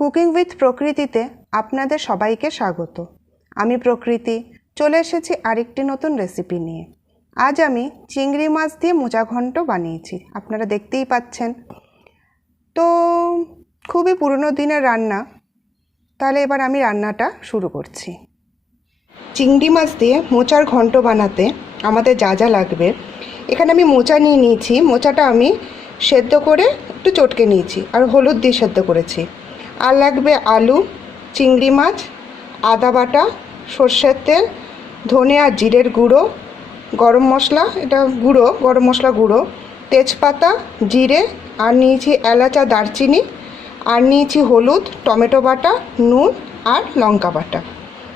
Cooking with প্রকৃতিতে আপনাদের সবাইকে স্বাগত। আমি প্রকৃতি চলে এসেছি আরেকটি নতুন রেসিপি নিয়ে। আজ আমি চিংড়ি মাছ দিয়ে মোচা ঘন্ট বানিয়েছি, আপনারা দেখতেই পাচ্ছেন। তো খুবই পুরনো দিনের রান্না, তাহলে এবার আমি রান্নাটা শুরু করছি। চিংড়ি মাছ দিয়ে মোচার ঘন্ট বানাতে আমাদের যা যা লাগবে, এখানে আমি মোচা নিয়ে নিয়েছি। মোচাটা আমি সেদ্ধ করে একটু চটকে নিয়েছি আর হলুদ দিয়ে সেদ্ধ করেছি। আর লাগবে আলু, চিংড়ি মাছ, আদা বাটা, সর্ষের তেল, ধনে আর জিরের গুঁড়ো, গরম মশলা, এটা গুঁড়ো গরম মশলা গুঁড়ো, তেজপাতা, জিরে, আর নিয়েছি এলাচ আর দারচিনি, আর নিয়েছি হলুদ, টমেটো বাটা, নুন আর লঙ্কা বাটা।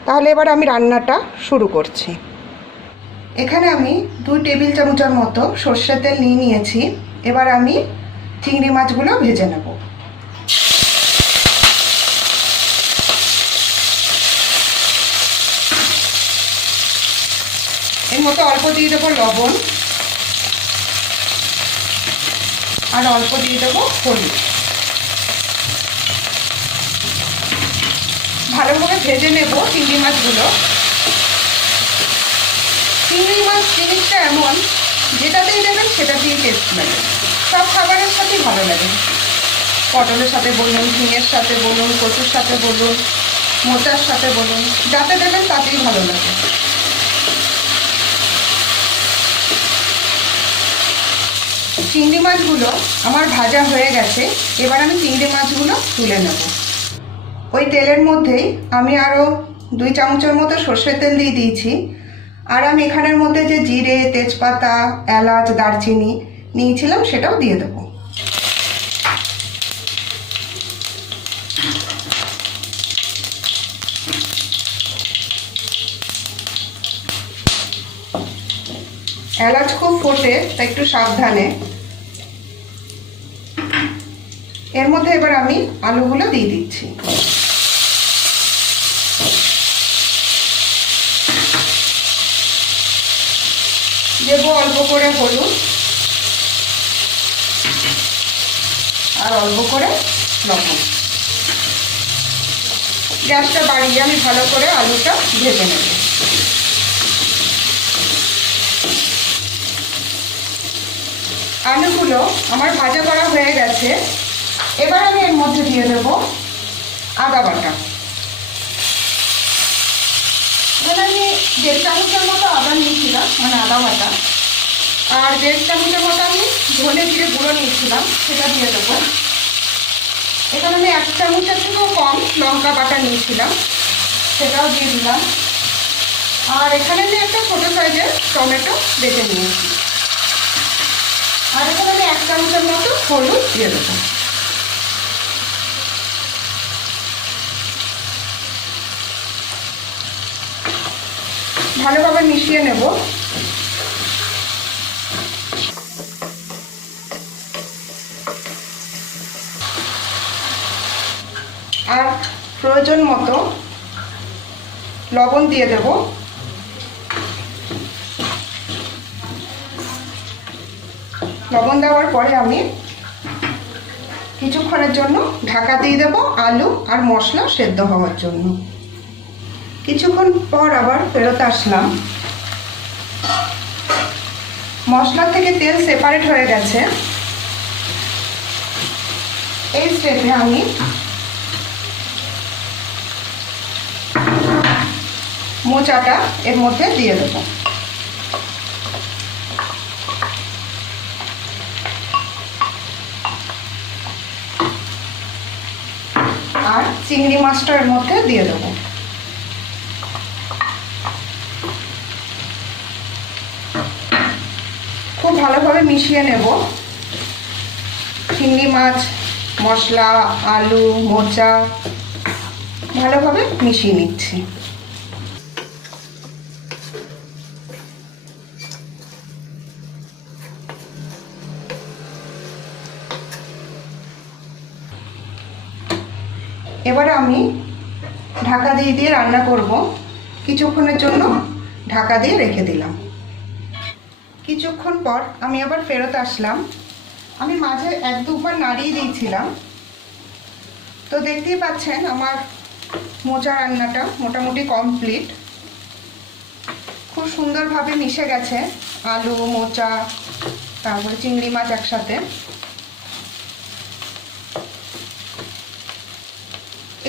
তাহলে এবার আমি রান্নাটা শুরু করছি। এখানে আমি 2 টেবিল চামচের মতো সর্ষের তেল নিয়ে নিয়েছি। এবার আমি চিংড়ি মাছগুলো ভেজে নেব। এর মধ্যে অল্প দিয়ে দেবো লবণ আর অল্প দিয়ে দেবো হলুদ। ভালোভাবে ভেজে নেব চিংড়ি মাছগুলো। চিংড়ি মাছ জিনিসটা এমন, যেটাতেই দেবেন সেটাতেই টেস্ট লাগে। সব খাবারের সাথেই ভালো লাগে, পটলের সাথে বলুন, ঝিঙের সাথে বলুন, কচুর সাথে বলুন, মোচার সাথে বলুন, যাতে দেবেন তাতেই ভালো লাগে। চিংড়ি মাছগুলো আমার ভাজা হয়ে গেছে। এবার আমি চিংড়ি মাছগুলো তুলে নেব। ওই তেলের মধ্যেই আমি আরও 2 চামচের মতো সর্ষের তেল দিয়ে দিয়েছি। আর আমি এখানের মধ্যে যে জিরে, তেজপাতা, এলাচ, দারচিনি নিয়েছিলাম সেটাও দিয়ে দেবো। এলাচ খুব ফোটে, তাই একটু সাবধানে। এর মধ্যে এবার আমি আলুগুলো দিয়ে দিচ্ছি। দেবো অল্প করে হলুদ আর অল্প করে লবণ। গ্যাসটা বাড়িয়ে আমি ভালো করে আলুটা ভেজে নেব। আলুগুলো আমার ভাজা করা হয়ে গেছে। এবার আমি এর মধ্যে দিয়ে দেবো আদা বাটা। এবার আমি 1.5 চামচের মতো আদা নিয়েছিলাম, মানে আদা বাটা। আর 1.5 চামচের মতো আমি ধনে জিরে গুঁড়ো নিয়েছিলাম, সেটা দিয়ে দেবো। এখানে আমি 1 চামচের থেকেও কম লঙ্কা বাটা নিয়েছিলাম, সেটাও দিয়ে দিলাম। আর এখানে আমি একটা ছোটো সাইজের টমেটো বেটে নিয়েছি। আর এখানে আমি 1 চামচের মতো হলুদ দিয়ে দেবো। ভালোভাবে মিশিয়ে নেব। আর প্রয়োজন মতো লবণ দিয়ে দেব। লবণ দেওয়ার পরে আমি কিছুক্ষণের জন্য ঢাকা দিয়ে দেব আলু আর মশলা সেদ্ধ হওয়ার জন্য। কিছুক্ষণ পর আবার ফেরত আসলাম। মশলা থেকে তেল সেপারেট হয়ে গেছে। এই স্টেপে আমি মোচাটা এর মধ্যে দিয়ে দেব। আর চিংড়ি মাছটা এর মধ্যে দিয়ে দেবো। খুব ভালোভাবে মিশিয়ে নেব। চিংড়ি মাছ, মশলা, আলু, মোচা ভালোভাবে মিশিয়ে নিচ্ছি। এবারে আমি ঢাকা দিয়ে রান্না করব। কিছুক্ষণের জন্য ঢাকা দিয়ে রেখে দিলাম। কিছুক্ষণ পর আমি আবার ফেরত আসলাম। আমি মাঝে 1-2 বার নাড়িয়ে দিয়েছিলাম, তো তো দেখতেই পাচ্ছেন আমার মোচা রান্নাটা মোটামুটি কমপ্লিট। খুব সুন্দরভাবে মিশে গেছে আলু, মোচা, তারপরে চিংড়ি মাছ একসাথে।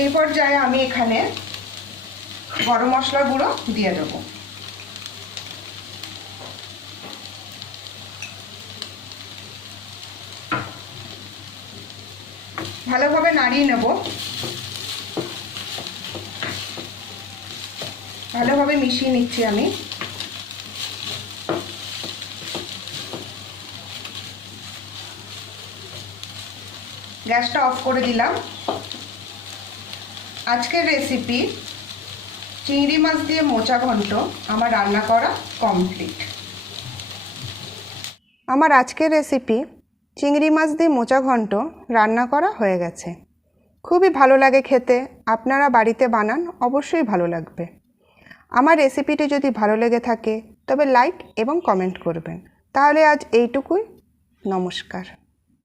এই পর্যায়ে আমি এখানে গরম মশলা গুঁড়ো দিয়ে দেবো। ভালোভাবে নাড়িয়ে নেব, ভালোভাবে মিশিয়ে নিচ্ছি আমি। গ্যাসটা অফ করে দিলাম। আজকের রেসিপি চিংড়ি মাছ দিয়ে মোচা ঘন্ট আমার রান্না করা কমপ্লিট। আমার আজকের রেসিপি চিংড়ি মাছ দিয়ে মোচা ঘন্ট রান্না করা হয়ে গেছে। খুবই ভালো লাগে খেতে, আপনারা বাড়িতে বানান, অবশ্যই ভালো লাগবে। আমার রেসিপিটি যদি ভালো লেগে থাকে তবে লাইক এবং কমেন্ট করবেন। তাহলে আজ এইটুকুই, নমস্কার।